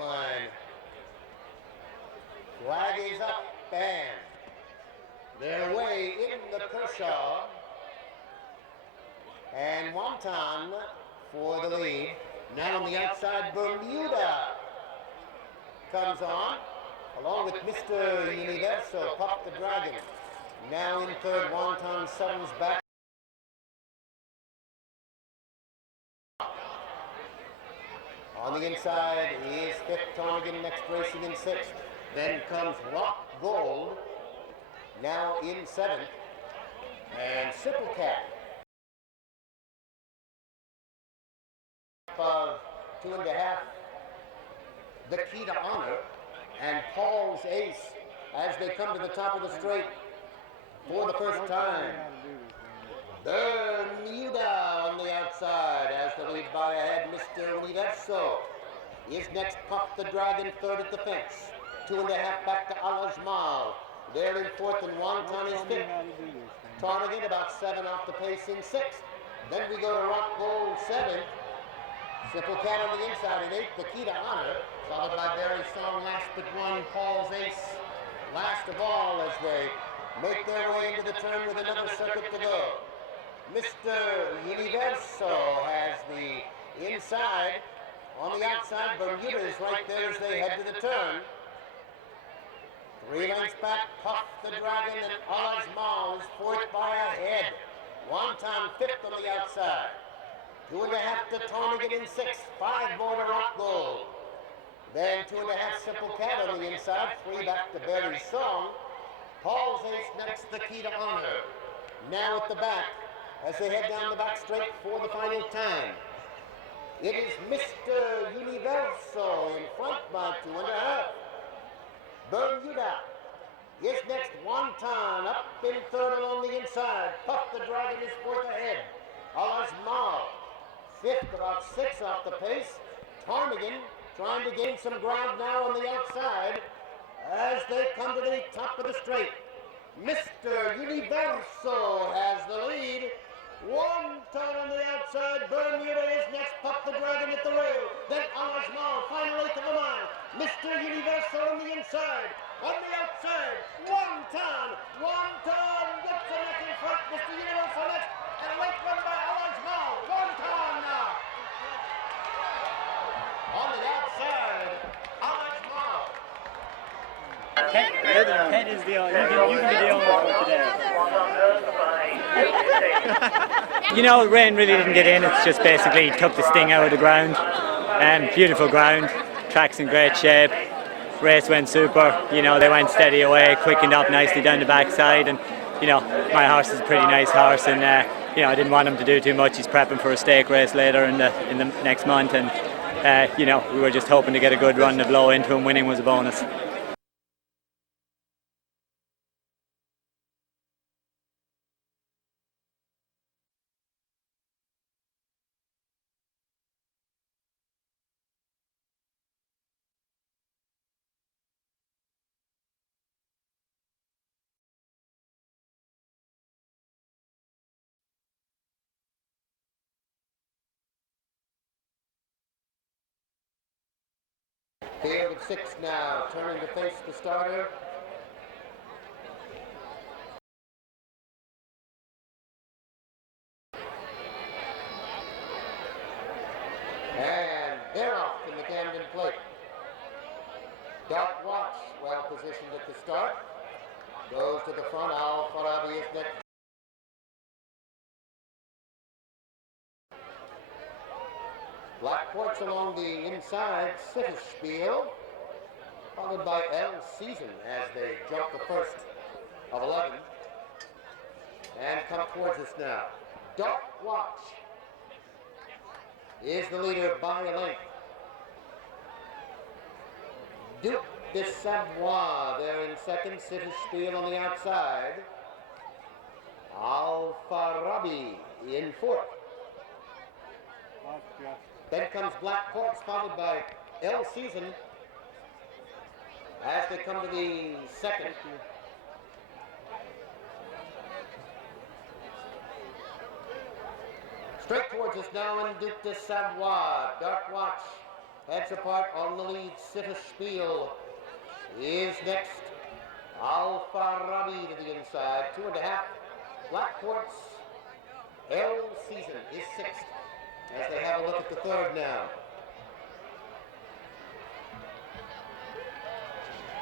line. Flag is up, and they're away in the Kershaw. And Wonton for the lead. Now on the outside, Bermuda comes on, along with Mr. Universo, Puff the Dragon. Now in third, Wonton settles back. On the inside is fifth, Ptarmigan, next racing in sixth. Then comes Rock Gold, now in seventh, and Simple Cat. Of 2.5, the Key to Honor, and Paul's Ace as they come to the top of the straight for the first time. Bermuda on the outside as the lead by ahead. Mr. Universo is next. Puff the Dragon third at the fence. 2.5 back to Alajmal. They're in fourth, and Wonton is fifth. Ptarmigan about 7 off the pace in sixth. Then we go to Rock Gold seventh. Simple Cat on the inside in eighth, the Key to Honor, followed by Very Song last but one, Paul's Ace last of all as they make their way into the turn with another circuit to go. Mr. Universo has the inside. On the outside, Bermuda is right there as they head to the turn. 3 lengths back, Puff the Dragon, and Alajmal is fourth by a head. Wonton fifth on the outside. 2.5 to Ptarmigan in sixth, 5 more to Rock Gold. Then 2.5 Simple Cat on the inside, 3 back to Berry Song. Paul's Ace next, the Key to Honor. Now at the back, as they head down the back straight for the final time. It is Mr. Universo in front by 2.5. Bermuda is next, Wonton up in third along the inside. Puff the Dragon is fourth ahead. Alajmal fifth, about 6 off the pace. Ptarmigan trying to gain some ground now on the outside as they come to the top of the straight. Mr. Universo has the lead. Wonton on the outside. Bermuda is next. Puff the Dragon at the rail. Then Alajmal, final eighth of a mile. Mr. Universo on the inside. On the outside, Wonton gets the neck in front. Mr. Universo next. And a late run by Alajmal. Wonton now. On the outside, Alajmal. Head is the only, you can be the only one today. You know, rain really didn't get in. It's just basically took the sting out of the ground. Beautiful ground. Track's in great shape. Race went super. You know, they went steady away, quickened up nicely down the backside, and you know, my horse is a pretty nice horse, and you know, I didn't want him to do too much. He's prepping for a stake race later in the next month, and you know, we were just hoping to get a good run to blow into him. Winning was a bonus. Field of 6 now, turning to face the starter. And they're off in the Camden plate. Dark Watch, well positioned at the start. Goes to the front, Al-Farabi is next. Black Quartz along the inside, Spiel, followed by El Season as they jump the first of 11 and come towards us now. Dark Watch is the leader by a length. Duke de Savoie there in second, Spiel on the outside. Al-Farabi in fourth. Then comes Black Quartz, followed by El Season as they come to the second. Straight towards us now in Duke de Savoie. Dark Watch heads apart on the lead. Sitter Spiel is next. Alpha Rabi to the inside, 2.5. Blackport's L Season is 6th as they have a look at the third now.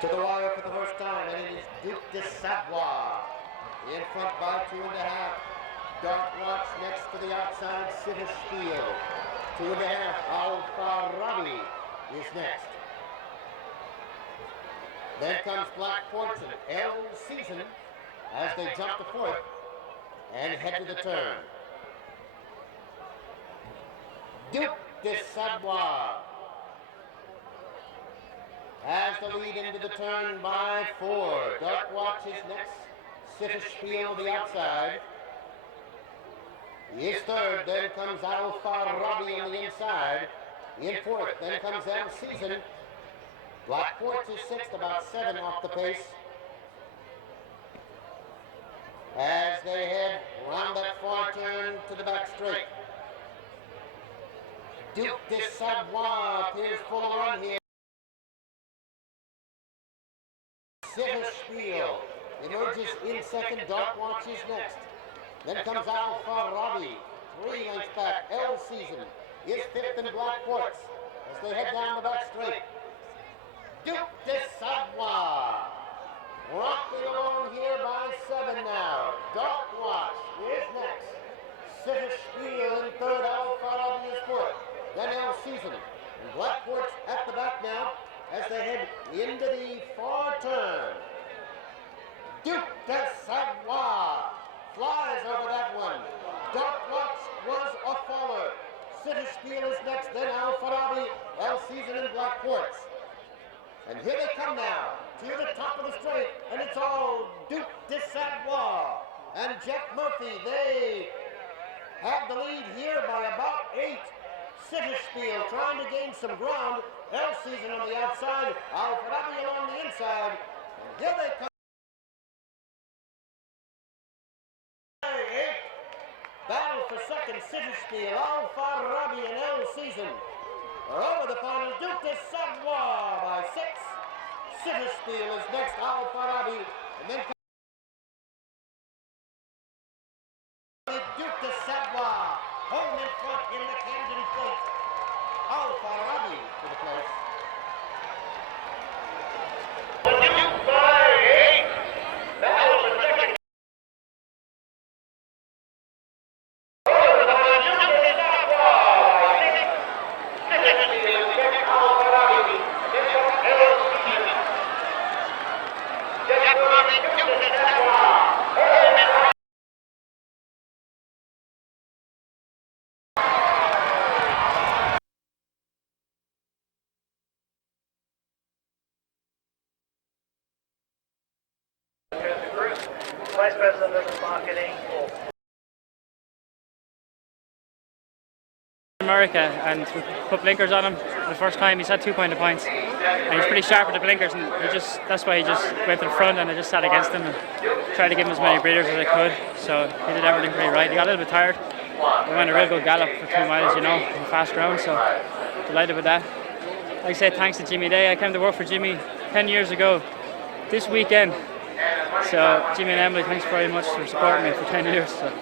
To the wire for the first time, and it is Duke de Savoie in front by 2.5. Dark Watch next to the outside, Sitter Spiel. 2.5. Alpha Rabi is next. Then comes Blackport's and L Season as they jump the fourth and head to the turn. Duke de Savoie has the lead into the turn by 4. Dark Watch is next. Sitter Spiel the outside is third. Then comes Alpha Rabi on the inside in fourth. Then comes L Season. Blackport is 6th, about 7 off the pace as they head round that far turn to the back straight. Duke de Savoie appears full of run here. Sitter Spiel emerges in second. Dark Watch is next. Then comes Alpha Rabi, 3 lengths back. L Season is 5th in Blackport as they head down the back straight. Duke de Savoie rocking along here by 7 now. Dark Watch is next. Sitter Spiel in third. Alpha Rabi is fourth. Then L Season. And Blackport's at the back now as they head into the far turn. Duke de Savoie flies over that one. Dark Watch was a faller. Sitter Spiel is next, then Alpha Rabi, L Season and Blackport. And here they come now to the top of the straight, and it's all Duke de Savoie and Jeff Murphy. They have the lead here by about 8. Sitter Spiel trying to gain some ground. L Season on the outside, Alpha Rabi on the inside. And here they come. Battle for second, Sitter Spiel, Alpha Rabi and L Season are over the final. Duke de Savoie by 6. Sitter Spiel is next, Alpha Rabi, and then Duke de Savoie home in front in the Camden plate. Alpha Rabi to the place. Duke by 8. Battle for second. Vice President of Marketing. America, and we put blinkers on him for the first time. He's had 2 points, and he's pretty sharp with the blinkers, and that's why he just went to the front, and I just sat against him and tried to give him as many breathers as I could. So he did everything pretty right. He got a little bit tired. We went a real good gallop for 2 miles, you know, in fast ground, so delighted with that. Like I said, thanks to Jimmy Day. I came to work for Jimmy 10 years ago this weekend. So Jimmy and Emily, thanks very much for supporting me for 10 years. So.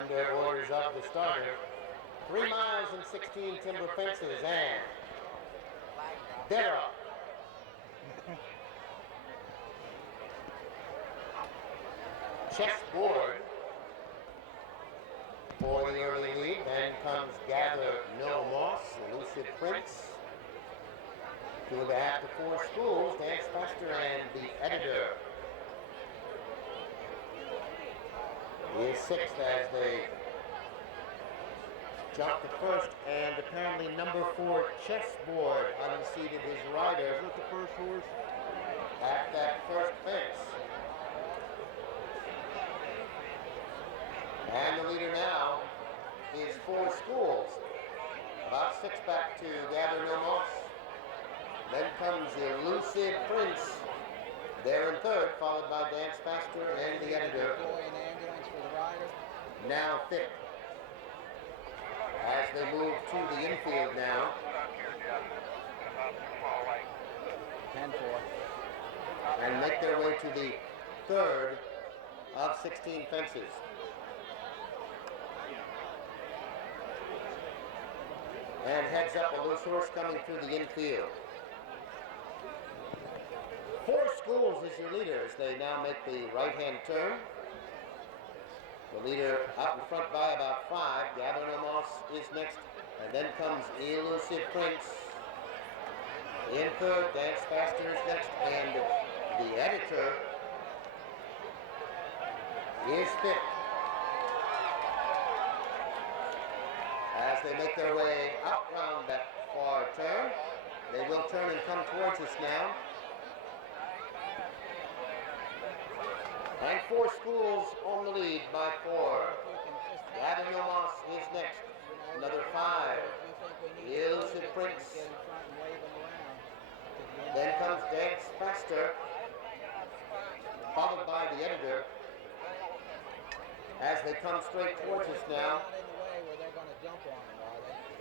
Under orders of the starter, 3 miles and 16 timber fences and they're up. Chessboard for the early lead. Then comes Gather No Moss, Elusive Prince. 2.5 to 4 schools, Dance Faster and The Editor is 6th as they jump to first, and apparently number 4 Chessboard unseated his rider. Is that the first horse? At that first fence. And the leader now is 4 Schools. About 6 back to Gather No Moss. Then comes Elusive Prince. There in third, followed by Dance Faster and the editor. Now 5th. As they move to the infield now. 10-4. And make their way to the third of 16 fences. And heads up a loose horse coming through the infield. 4 Schools is your leader as they now make the right-hand turn. The leader out in front by about 5. Gather No Moss is next. And then comes Elusive Prince. In third, Dance Faster is next. And the editor is 5th. As they make their way out round that far turn, they will turn and come towards us now. And 4 Schools on the lead by 4. Gather No Moss is next. Another 5. Elusive Prince. Then comes Dance Faster, followed by the editor. As they come straight towards us now.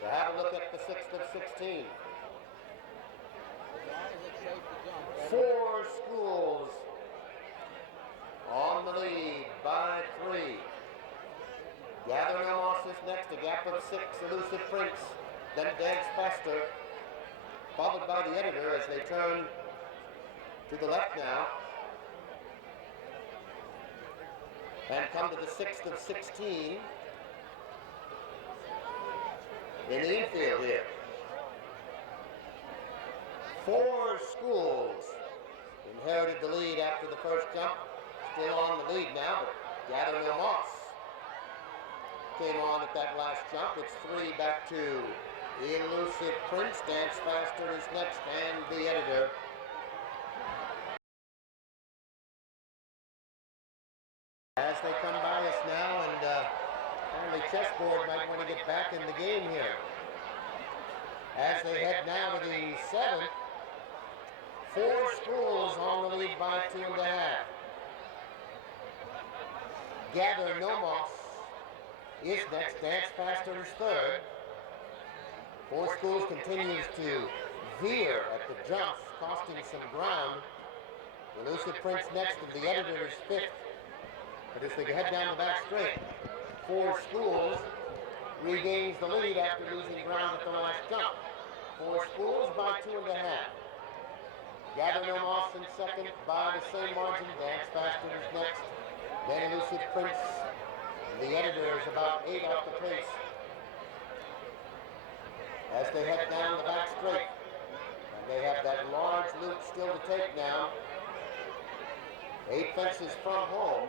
To have a look at the 6th of 16. 4 Schools on the lead by 3. Gather No Moss is next, a gap of 6, Elusive Prince, then Dance Faster, followed by the editor as they turn to the left now and come to the 6th of 16 in the infield here. 4 Schools inherited the lead after the first jump. Still on the lead now, but Gather No Moss came on at that last jump. It's 3 back to Elusive Prince. Dance Faster is next, and the editor. As they come by us now, and apparently Chessboard might want to get back in the game here. As they head now to the 7th, 4 Schools on the lead by 2.5. Gather No Moss is next. Dance Faster is third. 4 Schools continues to veer at the jumps, costing some ground. Elusive Prince next, and the editor is 5th. But as they head down the back straight, 4 Schools regains the lead after losing ground at the last jump. 4 Schools by 2.5. Gather No Moss in second by the same margin. Dance Faster is next. Then Elusive Prince. And the editor is about 8 off the pace. As they head down the back straight. And they have that large loop still to take now. 8 fences from home.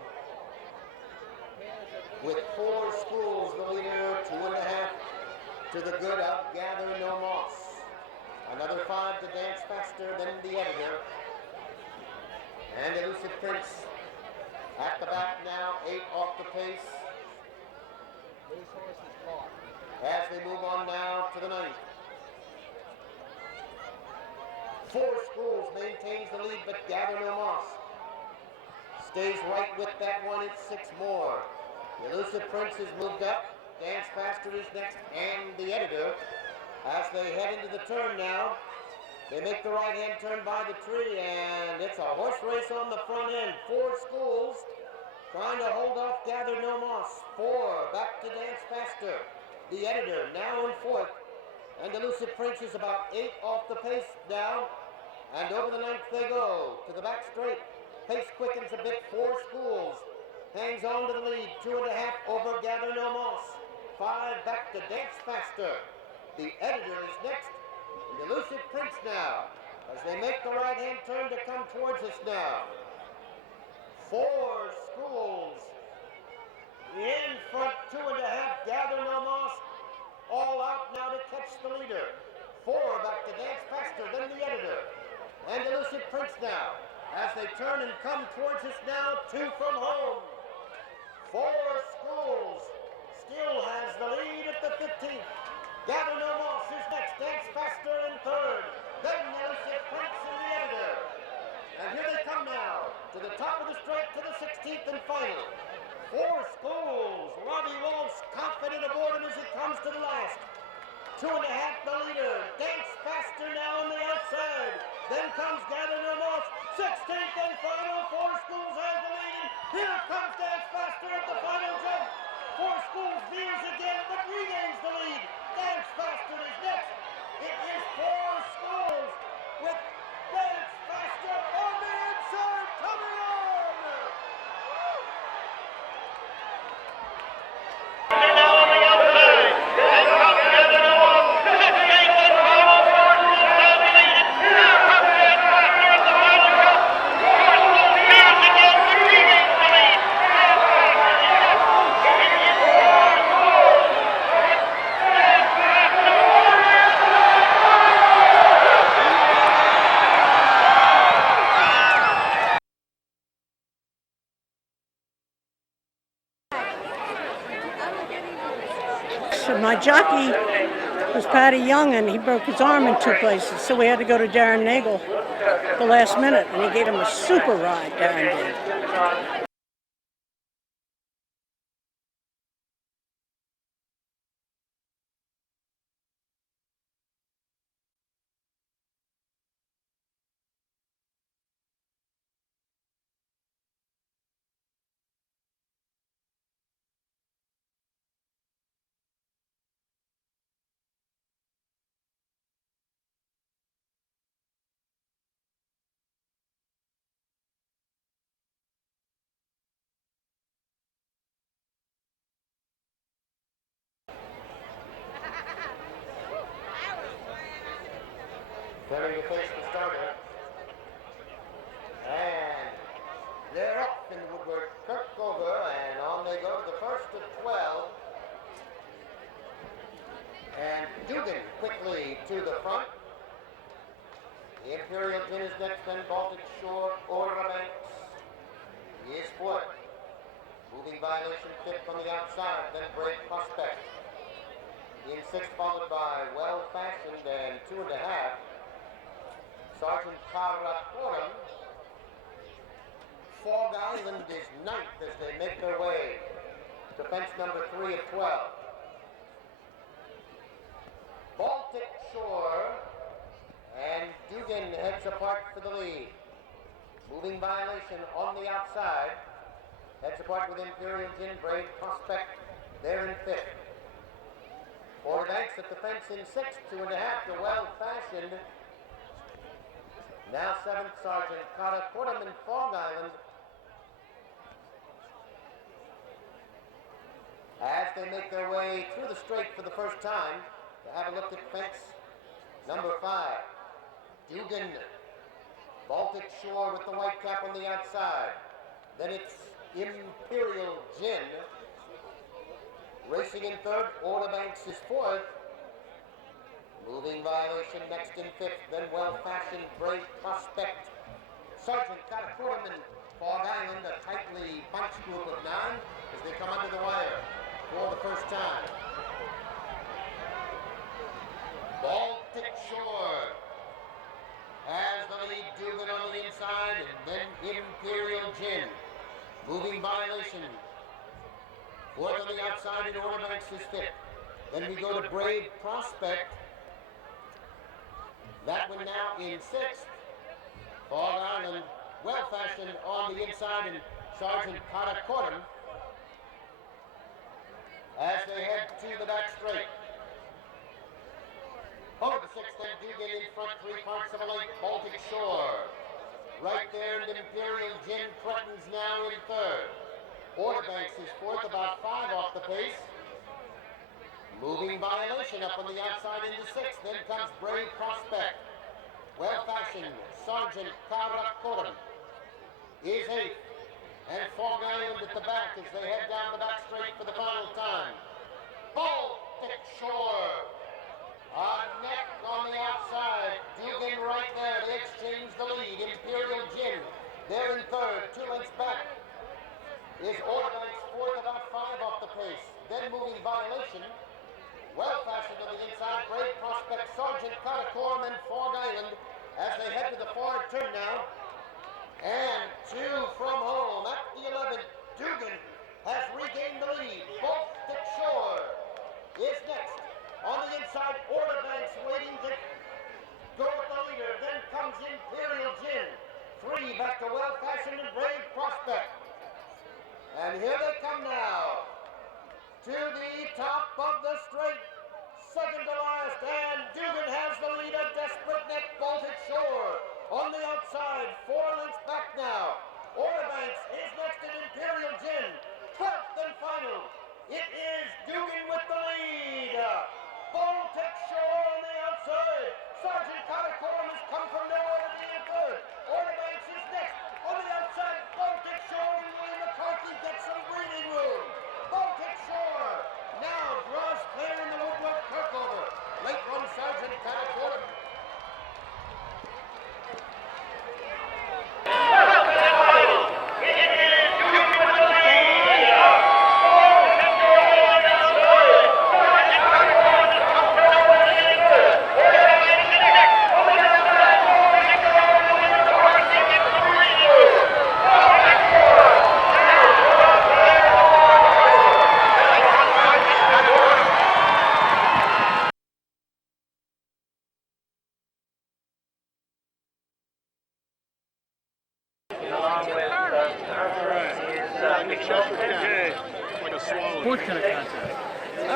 With 4 Schools, the leader, 2.5 to the good of Gather No Moss. Another 5 to Dance Faster than the editor. And Elusive Prince at the back now, 8 off the pace. As they move on now to the 9th. 4 Schools maintains the lead, but Gather No Moss stays right with that one. It's 6 more. Elusive Prince has moved up. Dance Faster is next, and the editor. As they head into the turn now, they make the right-hand turn by the tree, and it's a horse race on the front end. 4 Schools trying to hold off Gather No Moss. 4 back to Dance Faster. The editor now in 4th, and Elusive Prince is about 8 off the pace now, and over the 9th they go to the back straight. Pace quickens a bit. 4 Schools hangs on to the lead, 2.5 over Gather No Moss. 5 back to Dance Faster. The editor is next, and Elusive Prince now, as they make the right-hand turn to come towards us now. 4 Schools in front, 2.5, Gather No Moss, all out now to catch the leader. 4 back to Dance Faster than the editor, and Elusive Prince now, as they turn and come towards us now, 2 from home. 4 Schools still has the lead at the 15th. Gather No Moss is next, Dance Faster in third. Then Elusive Prince in the editor. And here they come now, to the top of the straight, to the 16th and final. 4 Schools, Robbie Walsh confident aboard him as he comes to the last. 2.5 the leader, Dance Faster now on the outside. Then comes Gather No Moss, 16th and final, 4 Schools has the lead. Here comes Dance Faster at the final jump. 4 Schools veers again, but regains the lead. Dance Faster is next. It is 4 Schools with Dance Faster on the inside, coming on! Now on the outside, and comes Gather No Moss, 16th and final, 4 Schools has the lead. Here comes Dance Faster at the final jump. 4 Schools veers again, but regains the lead. Dance Faster is next. It is 4 Schools with Dance Faster. So my jockey was Patty Young, and he broke his arm in 2 places, so we had to go to Darren Nagel the last minute, and he gave him a super ride, Darren did. Turning to face the starter. And they're up in the woodward. KIRKOVER, and on they go to the first of 12. And Dugan quickly to the front. The Imperial Gin is next, then Baltic Shore, Aura Banks is fourth. Moving Violation fifth on the outside, then Brave Prospect. In sixth, followed by Well Fashioned and 2.5. Sergeant Karakoram. Fog Island is ninth as they make their way to fence number 3 of 12. Baltic Shore and Dugan heads apart for the lead. Moving Violation on the outside heads apart with Imperial Gin, Brave Prospect. They're in fifth. Order Banks at the fence in sixth, 2.5 to Well Fashioned. Now 7th, Sergeant Karakoram and Fog Island. As they make their way through the straight for the first time to have a look at fence number 5. Dugan, Baltic Shore with the white cap on the outside. Then it's Imperial Gin. Racing in third, Order Banks is fourth. Moving Violation next in fifth, then Well Fashioned, Brave Prospect. Sergeant Karakoram and Fog Island, a tightly bunched group of 9 as they come under the wire for the first time. Baltic Shore has the lead, Dugan on the inside, and then Imperial Gin. Moving Violation, fourth on the outside, and Order Banks is fifth. Then we go to Brave Prospect. That one now in sixth. Fog Island, Well Fashioned on the inside, and Sergeant Karakoram as they head to the back straight. Over the sixth, then Dugan in front, 3 parts of a length, Baltic Shore. Right there, and Imperial Gin threatens now in third. Order Banks is fourth, about 5 off the pace. Moving Violation up on the outside into sixth. Then comes Brave Prospect. Well Fashioned, Sergeant Karakoram is eighth. And Fog Island at the back as they head down the back straight for the final time. Baltic Shore. Neck on the outside. Dugan right there. They exchange the lead. Imperial Gin. They're in third. 2 lengths back is Order Banks fourth, about 5 off the pace. then moving violation. Well fastened to the inside, brave prospect Sergeant Karakorum and Fog Island as they head to the far turn now. And two from home at the 11th. Dugan has regained the lead. Baltic Shore is next. On the inside, Order Banks waiting to go with the leader. Then comes Imperial Gin. Three back to Well Fashioned and Brave Prospect. And here they come now to the top of the straight. Second to last, and Dugan has the lead. A desperate net, Baltic Shore on the outside. 4 lengths back now. Order Banks is next in Imperial Gin. 12th and final. It is Dugan with the lead. Baltic Shore on the outside. Sergeant Karakorum has come from nowhere to be in third. Order Banks is next. On the outside, Baltic Shore and William McCarthy gets some breathing room. Baltic Shore now draws clear in the Woodward KIRKOVER. Late run Sergeant Karakorum.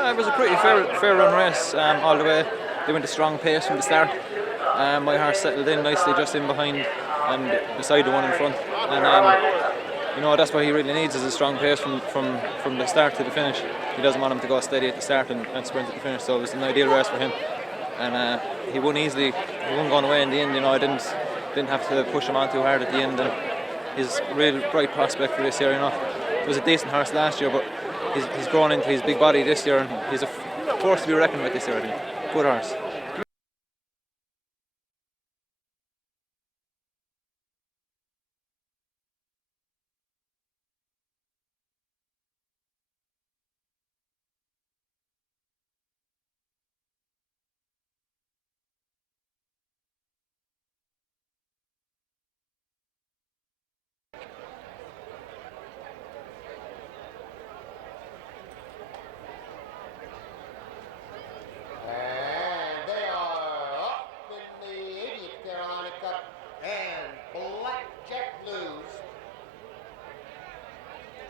It was a pretty fair run race all the way. They went a strong pace from the start. My horse settled in nicely just in behind and beside the one in front. And you know, that's what he really needs, is a strong pace from the start to the finish. He doesn't want him to go steady at the start and sprint at the finish, so it was an ideal race for him. And he won easily. He won going away in the end. You know, I didn't have to push him on too hard at the end. And he's a real bright prospect for this year. You know, he was a decent horse last year, but he's grown into his big body this year, and he's a force to be reckoned with this year, I think. Good horse.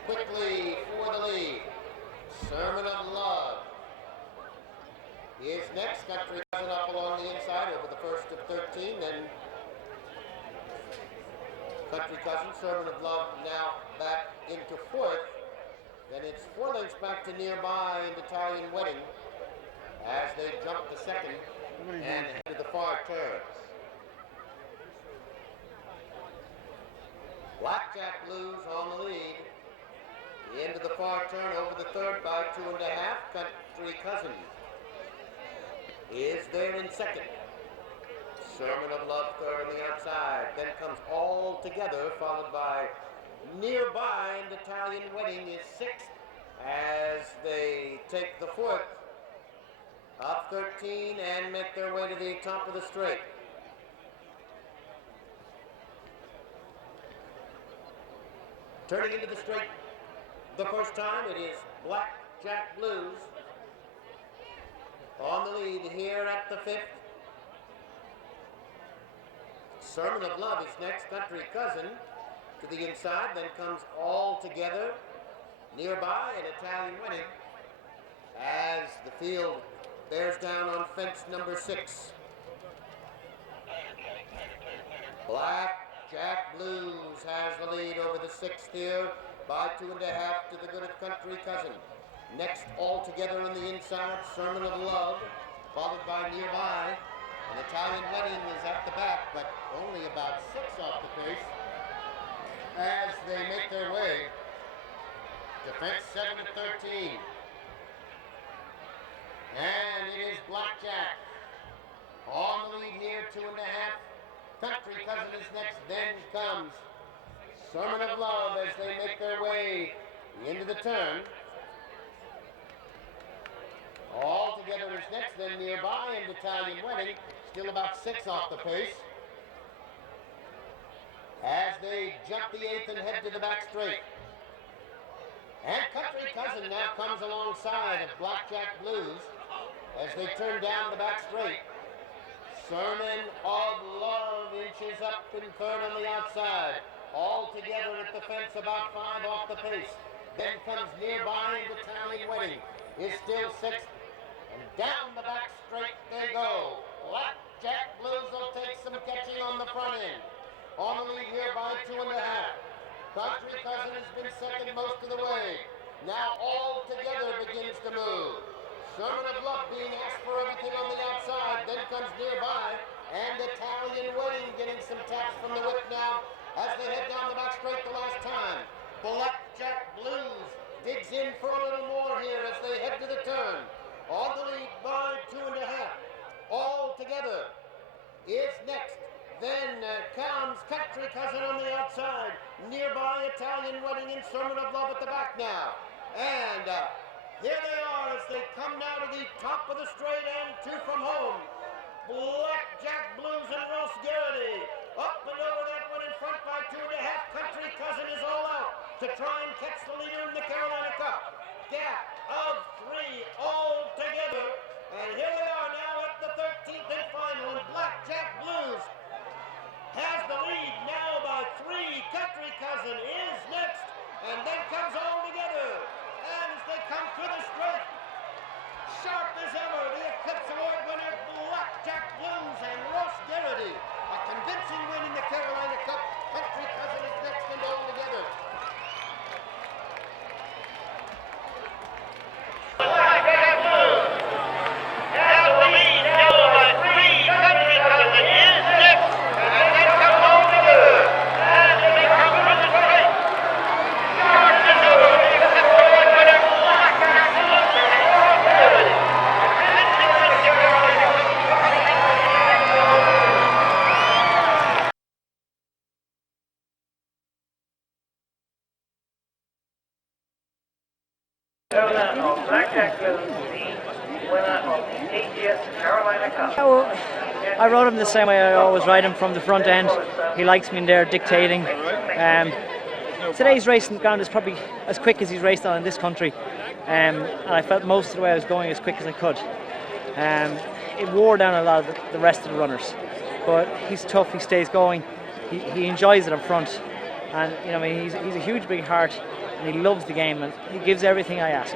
Quickly for the lead. Sermon of Love is next. Country Cousin up along the inside over the first of 13. Then Country Cousin, Sermon of Love now back into fourth. Then it's 4 lengths back to Nearby and Italian Wedding as they jump to second and head to the far turns. Blackjack Blues on the lead. Into the far turn over the third by 2.5. Country Cousin is there in second. Sermon of Love third on the outside. Then comes All Together, followed by Nearby, and Italian Wedding is sixth as they take the fourth up 13 and make their way to the top of the straight. Turning into the straight the first time, it is Blackjack Blues on the lead here at the fifth. Sermon of Love is next. Country Cousin to the inside. Then comes All Together, Nearby, and Italian Wedding as the field bears down on fence number 6. Blackjack Blues has the lead over the sixth here by 2.5 to the good of Country Cousin. Next, All Together on the inside, Sermon of Love, followed by Nearby. An Italian Wedding is at the back, but only about 6 off the pace as they make their way to fence 7 and 13. And it is Blackjack on the lead here, 2.5. Country Cousin is next, then comes Sermon of Love as they make their way into the turn. All together is next, then nearby and Italian Wedding, still about 6 off the pace. As they jump the 8th and head to the back straight. And Country Cousin now comes alongside of Blackjack Blues as they turn down the back straight. Sermon of Love inches up in 3rd on the outside. All together at the fence, about 5 off the pace. Then comes nearby and Italian Wedding is still 6th. And down the back straight they go. Blackjack Blues will take some catching on the front end. On the lead here by 2.5. Country Cousin has been second most of the way. Now all together begins to move. Sermon of Love being asked for everything on the outside. Then comes nearby and Italian Wedding getting some taps from the whip now as they head down the back straight the last time. Blackjack Blues digs in for a little more here as they head to the turn. On the lead by 2.5. All together is next. Then comes Country Cousin on the outside. Nearby Italian Wedding and Sermon of Love at the back now. And here they are as they come now to the top of the straight and 2 from home. Blackjack Blues and Ross Garrity. Up and over that one in front by 2.5. Country Cousin is all out to try and catch the leader in the Carolina Cup. Gap of 3 all together. And here they are now at the 13th and final. And Blackjack Blues has the lead now by 3. Country Cousin is next. And then comes all together. And as they come to the straight, sharp as ever, the Eclipse Award winner, Blackjack Blues and Ross Garrity. A convincing win in the Carolina Cup. Country Cousin is next and all together. Blackjack Blues has the lead now by 3. Country Cousin is next. And then comes all together. And as they come to the straight, sharp as ever, the Eclipse Award winner, Blackjack Blues and Ross Garrity. Convincing win in the Carolina Cup. Blackjack Blues, the winner of the 80th Carolina Cup. I rode him the same way I always ride him, from the front end. He likes me in there dictating. Today's racing ground is probably as quick as he's raced on in this country, and I felt most of the way I was going as quick as I could. It wore down a lot of the rest of the runners, but he's tough, he stays going, he enjoys it up front, and you know, I mean, he's a huge big heart and he loves the game and he gives everything I ask.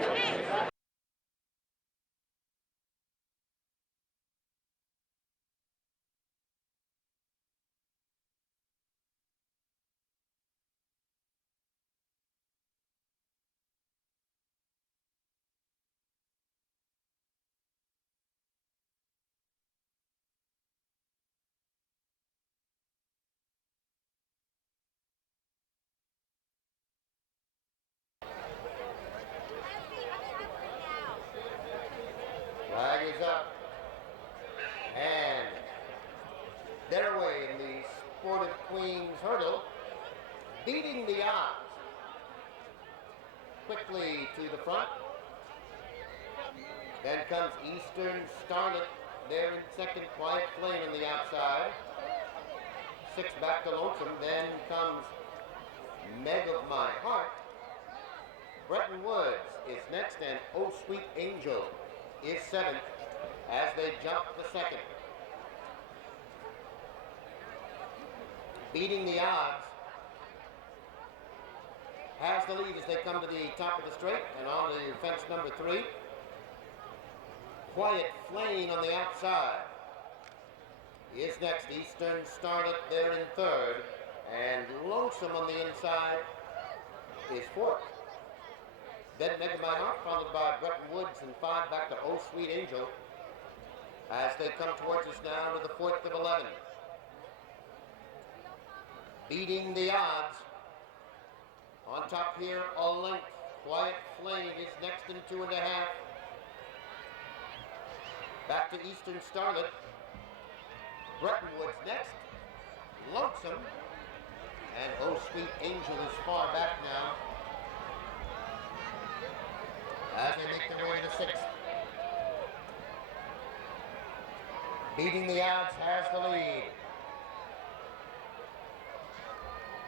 Flag is up. And they're away in the Sport of Queens hurdle, beating the odds. Quickly to the front. Then comes Eastern Starlet there in second, Quiet Flame on the outside. 6 back to Lonesome. Then comes Meg of My Heart. Bretton Woods is next, and Oh Sweet Angel is 7th as they jump the second. Beating the odds has the lead as they come to the top of the straight and on to fence number 3. Quiet Flame on the outside is next. Eastern Starlet there in 3rd, and Lonesome on the inside is 4th. Then Meg of My Heart, followed by Bretton Woods, and 5 back to Oh Sweet Angel as they come towards us now to the 4th of 11. Beating the odds. On top here, a length. Quiet Flame is next in 2.5. Back to Eastern Starlet. Bretton Woods next. Lonesome. And Oh Sweet Angel is far back now as they make their way to 6th. Beating the odds has the lead.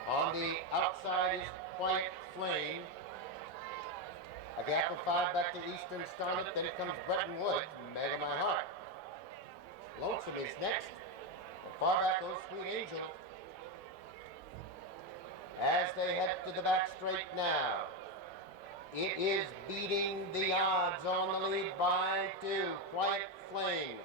On the outside is Quiet Flame. A gap of 5 back to Eastern Starlet. Then comes Bretton Woods, Mega My Heart. Lonesome is next. Far back goes Sweet Angel. As they head to the back straight now, it is Beating the Odds on the lead by 2. Quiet Flame.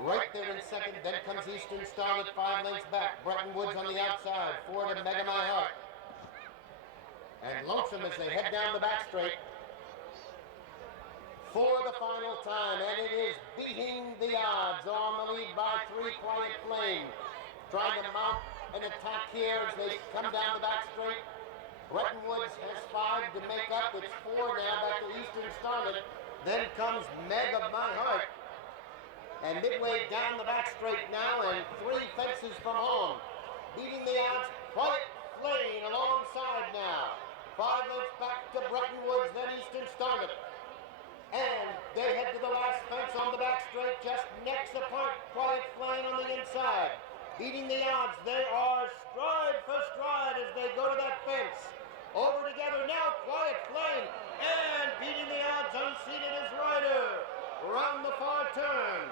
Right there in second, then comes Eastern Starlet 5 lengths back. Bretton Woods on the outside, 4 to Mega My Heart. And Lonesome as they head down the back straight for the final time, and it is Beating the Odds on the lead by 3. Quiet Flame. Trying to mount an attack here as they come down the back straight. Bretton Woods has 5 to make up. It's 4 now back to Eastern Starlet. Then comes Mega My Heart. And midway down the back straight now, and 3 fences from home. Beating the odds, Quiet Flame alongside now. 5 lengths back to Bretton Woods, then Eastern Starlet. And they head to the last fence on the back straight, just next apart, Quiet Flame on the inside. Beating the odds, they are stride for stride as they go to that fence. Over together now, Quiet Flame, and Beating the Odds unseated as rider. Around the far turn.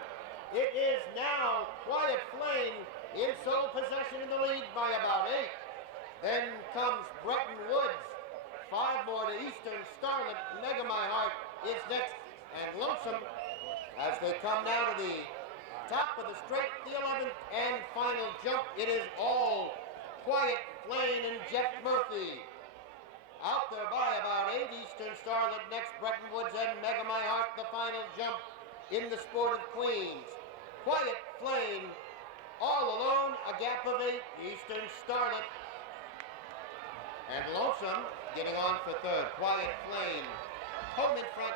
It is now Quiet Flame in sole possession in the lead by about 8. Then comes Bretton Woods. 5 more to Eastern Starlet. Mega My Heart is next. And Lonesome as they come now to the top of the straight, the 11th and final jump. It is all Quiet Flame and Jeff Murphy. Out there by about 8. Eastern Starlet next. Bretton Woods and Mega My Heart the final jump in the Sport of Queens. Quiet Flame, all alone, a gap of 8, Eastern Starlet. And Lonesome getting on for 3rd. Quiet Flame, home in front.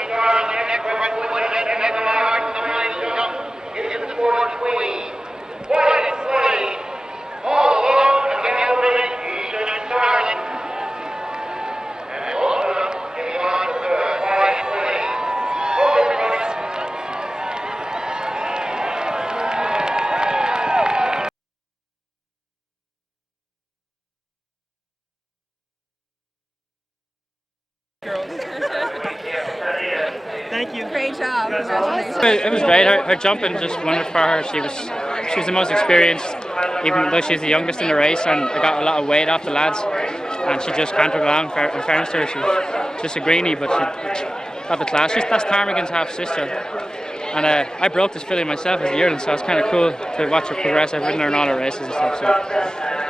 Eastern Starlet next, Bretton Woods and Mega My Heart the final jump in the Sport of Queens. Quiet Flame, all alone, a gap of 8, Eastern Starlet. And Lonesome getting on for 3rd. Quiet Flame, home in front. Thank you. Great job. Congratulations. It was great. Her jumping just wondered for her. She was the most experienced, even though she's the youngest in the race, and I got a lot of weight off the lads. And she just cantered along. In fairness to her, she was just a greenie, but she got the class. That's Ptarmigan's half sister. And I broke this filly myself as a yearling, so it's kind of cool to watch her progress. I've ridden her in all her races and stuff. So